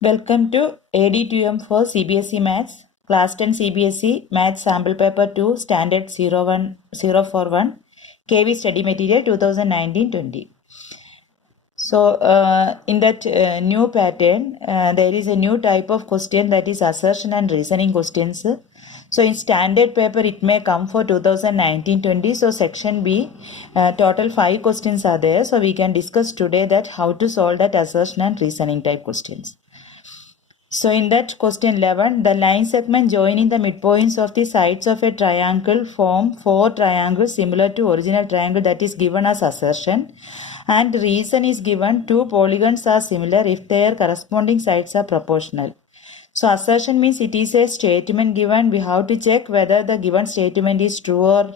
Welcome to AD2M for CBSE Maths, Class 10 CBSE Maths Sample Paper 2, Standard 041, KV Study Material 2019-20. So, in that new pattern, there is a new type of question, that is assertion and reasoning questions. So, in standard paper, it may come for 2019-20. So, section B, total 5 questions are there. So, we can discuss today that how to solve that assertion and reasoning type questions. So in that question 11, the line segment joining the midpoints of the sides of a triangle form 4 triangles similar to original triangle, that is given as assertion. And reason is given, 2 polygons are similar if their corresponding sides are proportional. So assertion means it is a statement given. We have to check whether the given statement is true or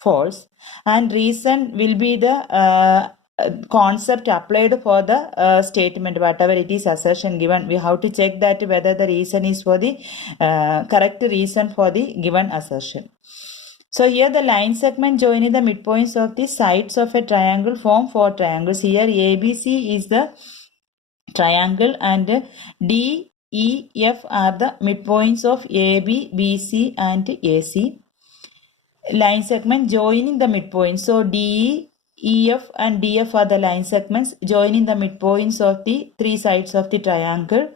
false. And reason will be the concept applied for the statement, whatever it is assertion given. We have to check that whether the reason is for the correct reason for the given assertion. So here the line segment joining the midpoints of the sides of a triangle form 4 triangles. Here ABC is the triangle and D, E, F are the midpoints of AB, BC and AC. Line segment joining the midpoints. So DE, EF and DF are the line segments joining the midpoints of the 3 sides of the triangle.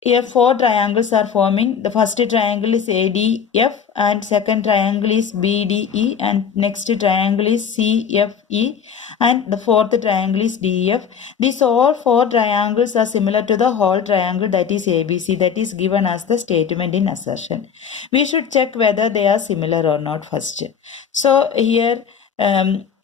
Here 4 triangles are forming. The first triangle is ADF and second triangle is BDE and next triangle is CFE and the fourth triangle is DF. These all 4 triangles are similar to the whole triangle, that is ABC, that is given as the statement in assertion. We should check whether they are similar or not first. So here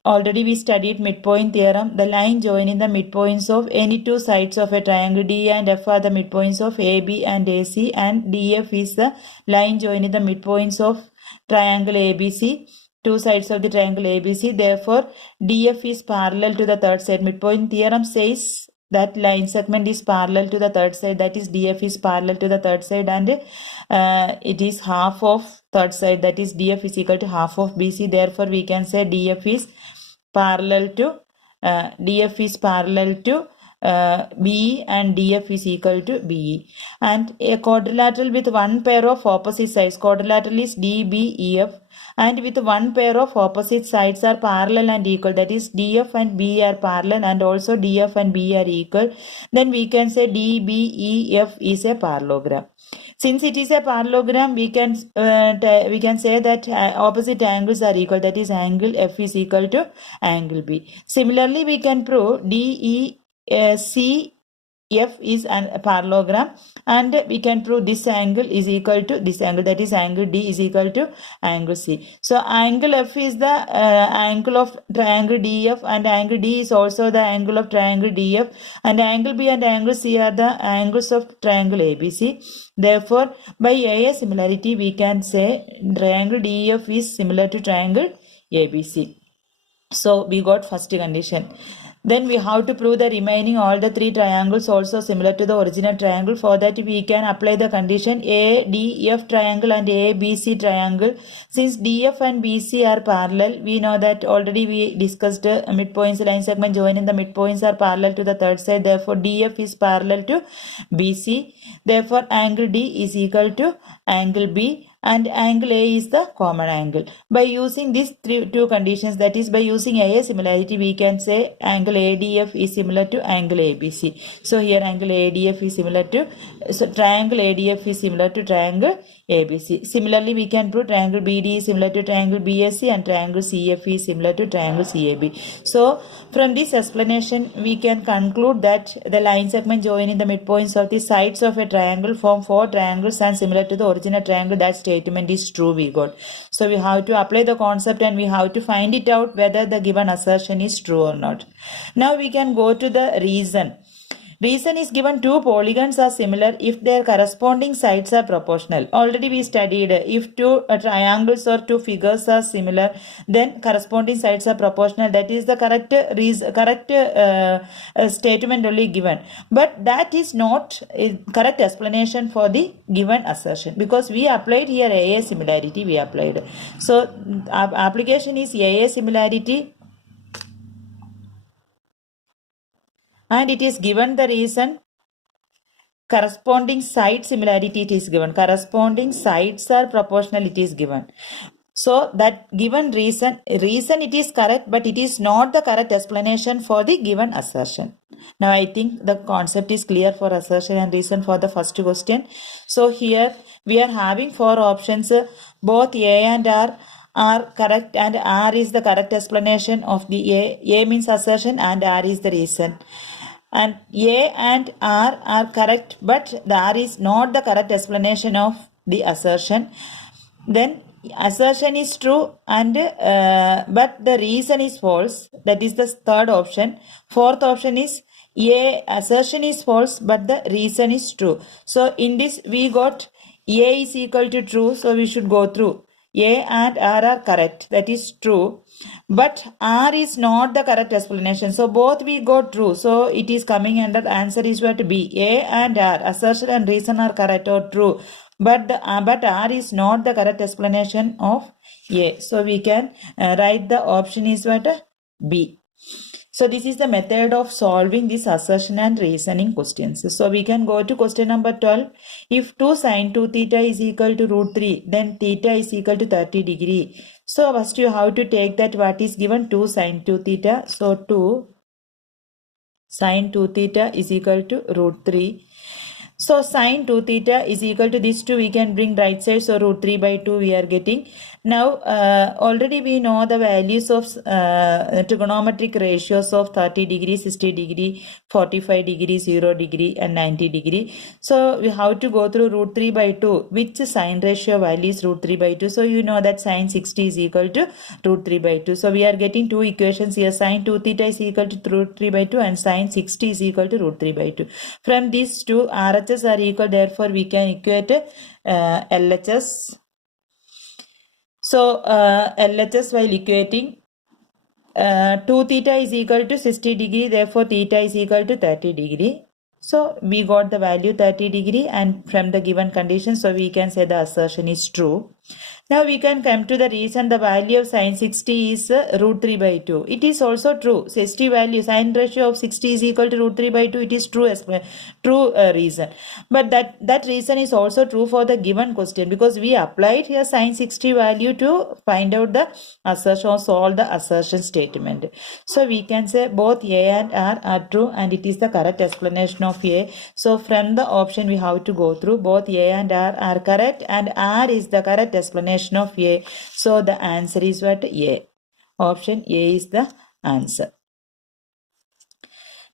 already we studied midpoint theorem. The line joining the midpoints of any 2 sides of a triangle. D and F are the midpoints of AB and AC, and DF is the line joining the midpoints of triangle ABC, 2 sides of the triangle ABC. Therefore, DF is parallel to the third side. Midpoint theorem says that line segment is parallel to the third side, that is DF is parallel to the third side, and it is half of third side, that is DF is equal to half of BC. Therefore, we can say DF is parallel to BE and DF is equal to BE. And a quadrilateral with one pair of opposite sides, quadrilateral is DBEF, and with one pair of opposite sides are parallel and equal, that is DF and BE are parallel and also DF and BE are equal, then we can say DBEF is a parallelogram. Since it is a parallelogram, we can say that opposite angles are equal, that is angle F is equal to angle B. Similarly, we can prove DECF is a parallelogram, and we can prove this angle is equal to this angle, that is angle D is equal to angle C. So angle F is the angle of triangle DF, and angle D is also the angle of triangle DF, and angle B and angle C are the angles of triangle ABC. Therefore, by AA similarity, we can say triangle DF is similar to triangle ABC. So we got first condition. Then we have to prove the remaining all the 3 triangles also similar to the original triangle. For that, we can apply the condition ADF triangle and ABC triangle. Since DF and BC are parallel, we know that already we discussed midpoints, line segment joining the midpoints are parallel to the third side. Therefore, DF is parallel to BC. Therefore, angle D is equal to angle B, and angle A is the common angle. By using these 2 conditions, that is by using AA similarity, we can say angle ADF is similar to angle ABC. So here angle ADF is similar to, so triangle ADF is similar to triangle ABC. Similarly, we can prove triangle BD is similar to triangle BSC and triangle CFE is similar to triangle CAB. So from this explanation, we can conclude that the line segment joining the midpoints of the sides of a triangle form 4 triangles and similar to the original triangle. That statement is true, we got. So we have to apply the concept and we have to find it out whether the given assertion is true or not. Now we can go to the reason. Reason is given, 2 polygons are similar if their corresponding sides are proportional. Already we studied if 2 triangles or 2 figures are similar, then corresponding sides are proportional. That is the correct statement only given. But that is not a correct explanation for the given assertion, because we applied here AA similarity we applied. So application is AA similarity, and it is given the reason corresponding side similarity it is given. Corresponding sides are proportional it is given. So that given reason it is correct, but it is not the correct explanation for the given assertion. Now I think the concept is clear for assertion and reason for the first question. So here we are having 4 options. Both A and R are correct, and R is the correct explanation of the A. A means assertion and R is the reason. And A and R are correct, but the R is not the correct explanation of the assertion. Then assertion is true and but the reason is false. That is the third option. Fourth option is A, assertion is false but the reason is true. So in this we got A is equal to true, so we should go through. A and R are correct, that is true, but R is not the correct explanation. So both we got true, so it is coming under the answer is what B. A and R, assertion and reason are correct or true, but R is not the correct explanation of A. So we can write the option is what B. So this is the method of solving this assertion and reasoning questions. So we can go to question number 12. If 2 sin 2 theta is equal to root 3, then theta is equal to 30 degree. So first you have to take that what is given 2 sin 2 theta. So 2 sin 2 theta is equal to root 3. So sin 2 theta is equal to this 2, we can bring right side, so root 3 by 2 we are getting. Now already we know the values of trigonometric ratios of 30 degree, 60 degree, 45 degree, 0 degree and 90 degree. So we have to go through root 3 by 2. Which sine ratio value is root 3 by 2? So you know that sine 60 is equal to root 3 by 2. So we are getting two equations here. Sine 2 theta is equal to root 3 by 2 and sine 60 is equal to root 3 by 2. From these two, RHS are equal, therefore we can equate LHS. So LHS while equating 2 theta is equal to 60 degree, therefore theta is equal to 30 degree. So we got the value 30 degree, and from the given condition, so we can say the assertion is true. Now we can come to the reason. The value of sine 60 is root 3 by 2. It is also true. 60 value, sine ratio of 60 is equal to root 3 by 2. It is true reason. But that reason is also true for the given question, because we applied here sine 60 value to find out the assertion or solve the assertion statement. So we can say both A and R are true, and it is the correct explanation of A. So from the option we have to go through. Both A and R are correct, and R is the correct explanation of A. So the answer is what? A. Option A is the answer.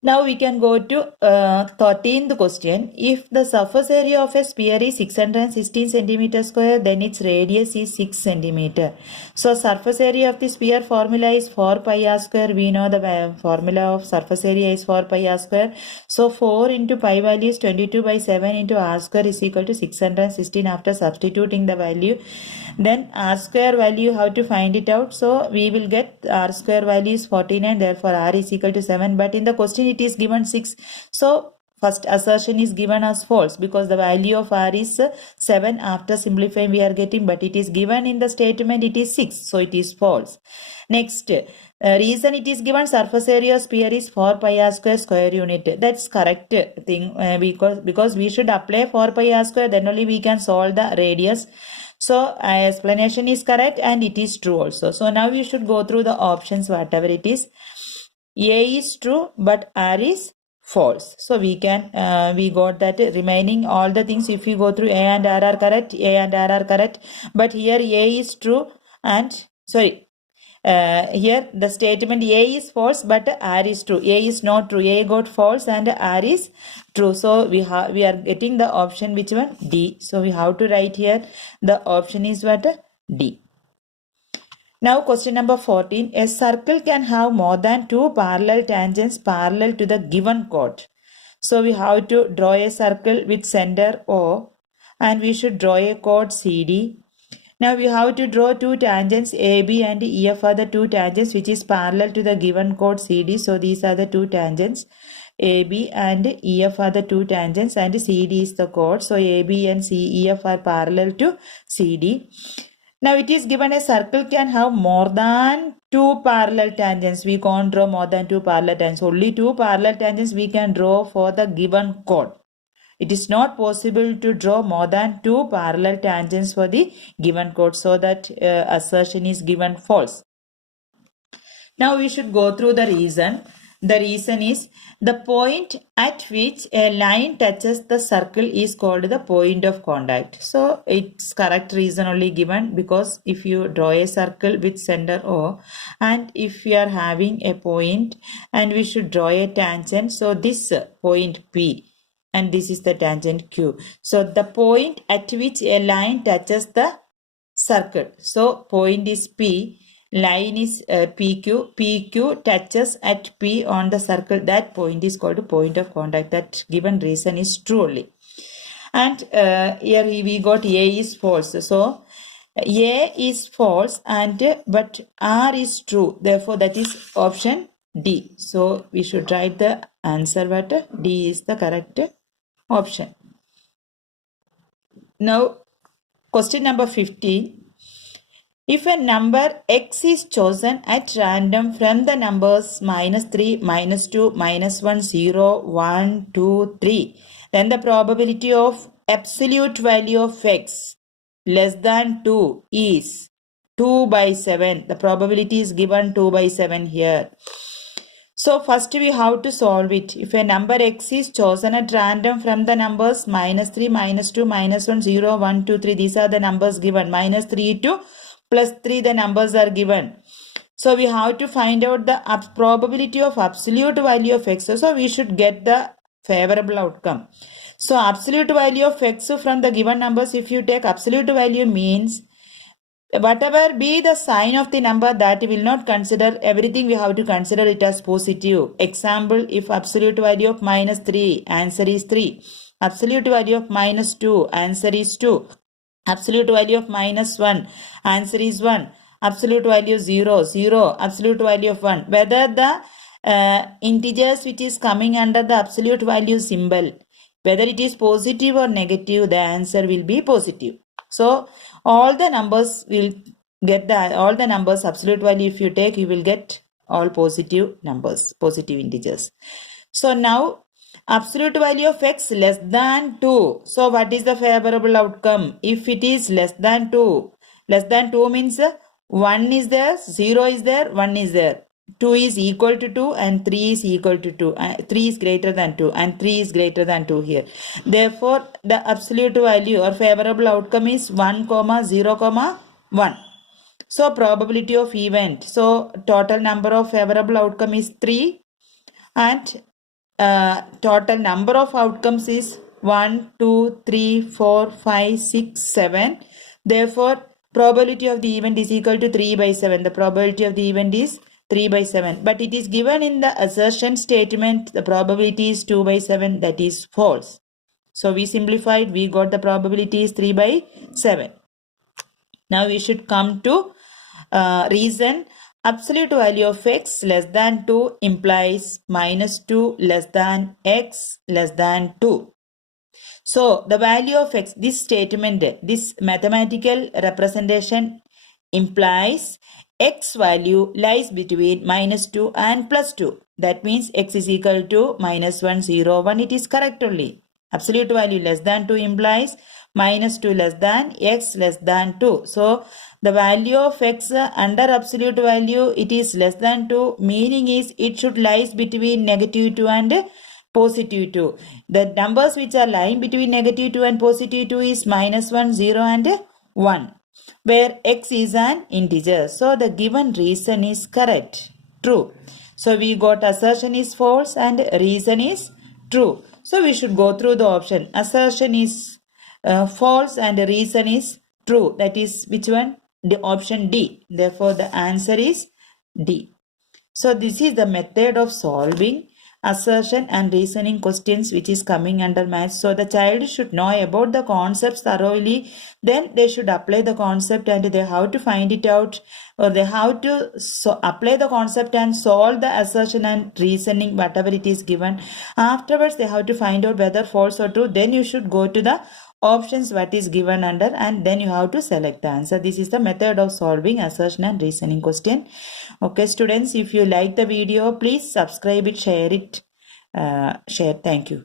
Now we can go to 13th question. If the surface area of a sphere is 616 centimeter square, then its radius is 6 centimeter. So surface area of the sphere formula is 4 pi r square. We know the formula of surface area is 4 pi r square. So 4 into pi value is 22 by 7 into r square is equal to 616 after substituting the value. Then r square value, how to find it out? So we will get r square value is 49, therefore r is equal to 7. But in the question it is given 6. So first assertion is given as false, because the value of r is 7. After simplifying we are getting, but it is given in the statement it is 6. So it is false. Next, reason it is given surface area of sphere is 4 pi r square square unit. That's correct thing, because we should apply 4 pi r square, then only we can solve the radius. So explanation is correct and it is true also. So now you should go through the options, whatever it is. A is true but R is false. So we can we got that remaining all the things. If you go through, A and R are correct, A and R are correct, but here A is true and here the statement A is false but R is true. A is not true. A got false and R is true. So we are getting the option, which one? D. So we have to write here the option is what? D. Now question number 14. A circle can have more than 2 parallel tangents parallel to the given chord. So we have to draw a circle with center O, and we should draw a chord CD. Now we have to draw 2 tangents, AB and EF are the 2 tangents which is parallel to the given chord CD. So these are the 2 tangents. AB and EF are the 2 tangents and CD is the chord. So AB and EF are parallel to CD. Now it is given a circle can have more than 2 parallel tangents. We can't draw more than 2 parallel tangents. Only 2 parallel tangents we can draw for the given chord. It is not possible to draw more than 2 parallel tangents for the given chord, so that assertion is given false. Now we should go through the reason. The reason is the point at which a line touches the circle is called the point of contact. So it's correct reason only given, because if you draw a circle with center O, and if we are having a point and we should draw a tangent, so this point P and this is the tangent Q. So the point at which a line touches the circle. So point is P. Line is PQ. PQ touches at P on the circle. That point is called point of contact. That given reason is true only. And here we got A is false. So A is false but R is true. Therefore that is option D. So we should write the answer, but D is the correct option. Now question number 15. If a number x is chosen at random from the numbers -3, -2, -1, 0, 1, 2, 3, then the probability of absolute value of x less than 2 is 2 by 7. The probability is given 2 by 7 here. So first we have to solve it. If a number x is chosen at random from the numbers -3, -2, -1, 0, 1, 2, 3. These are the numbers given. -3 to +3 the numbers are given. So we have to find out the probability of absolute value of x. So we should get the favorable outcome. So absolute value of x from the given numbers, if you take absolute value, means whatever be the sign of the number, that will not consider everything. We have to consider it as positive. Example, if absolute value of -3, answer is 3. Absolute value of -2, answer is 2. Absolute value of -1, answer is 1. Absolute value 0, 0. Absolute value of 1. Whether the integers which is coming under the absolute value symbol, whether it is positive or negative, the answer will be positive. So all the numbers will get all the numbers absolute value. If you take, you will get all positive numbers, positive integers. So now absolute value of x less than 2. So what is the favorable outcome? If it is less than 2 means 1 is there, 0 is there, 1 is there. 2 is equal to 2 and 3 is equal to 2. 3 is greater than 2 and 3 is greater than 2 here. Therefore, the absolute value or favorable outcome is 1, 0, 1. So probability of event. So total number of favorable outcome is 3 and total number of outcomes is 1, 2, 3, 4, 5, 6, 7. Therefore, probability of the event is equal to 3 by 7. The probability of the event is 3 by 7. But it is given in the assertion statement, the probability is 2 by 7. That is false. So we simplified, we got the probability is 3 by 7. Now we should come to reason. Absolute value of x less than 2 implies -2 less than x less than 2. So the value of x, this statement, this mathematical representation implies x value lies between -2 and +2. That means x is equal to -1, 0, 1. It is correct only. Absolute value less than 2 implies -2 less than x less than 2. So the value of x under absolute value, it is less than 2, meaning is it should lies between -2 and +2. The numbers which are lying between -2 and +2 is -1, 0 and 1, where x is an integer. So the given reason is correct, true. So we got assertion is false and reason is true. So we should go through the option. Assertion is false and reason is true. That is which one? The option D. Therefore the answer is D. So this is the method of solving assertion and reasoning questions which is coming under maths. So the child should know about the concepts thoroughly. Then they should apply the concept and they have to find it out, or they have to apply the concept and solve the assertion and reasoning whatever it is given. Afterwards they have to find out whether false or true. Then you should go to the options what is given under and then you have to select the answer. This is the method of solving assertion and reasoning question. Okay students, if you like the video, please subscribe it, share it. Thank you.